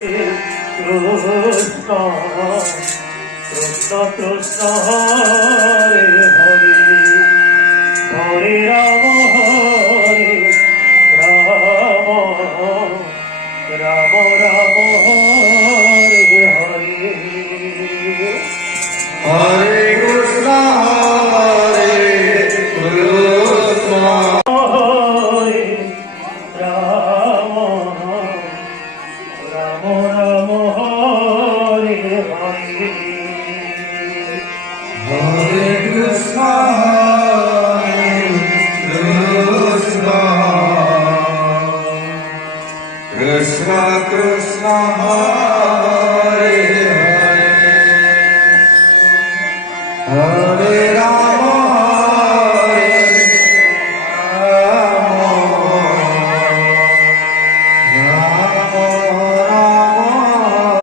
Krishna Krishna Krishna Hare Hare Hare Ram Ram Ram Ram Hare Hare Hare Krishna Hare Krishna Hare Ram Ram Ram Hare Hare Hare Krishna Hare Krishna Krishna Krishna Hare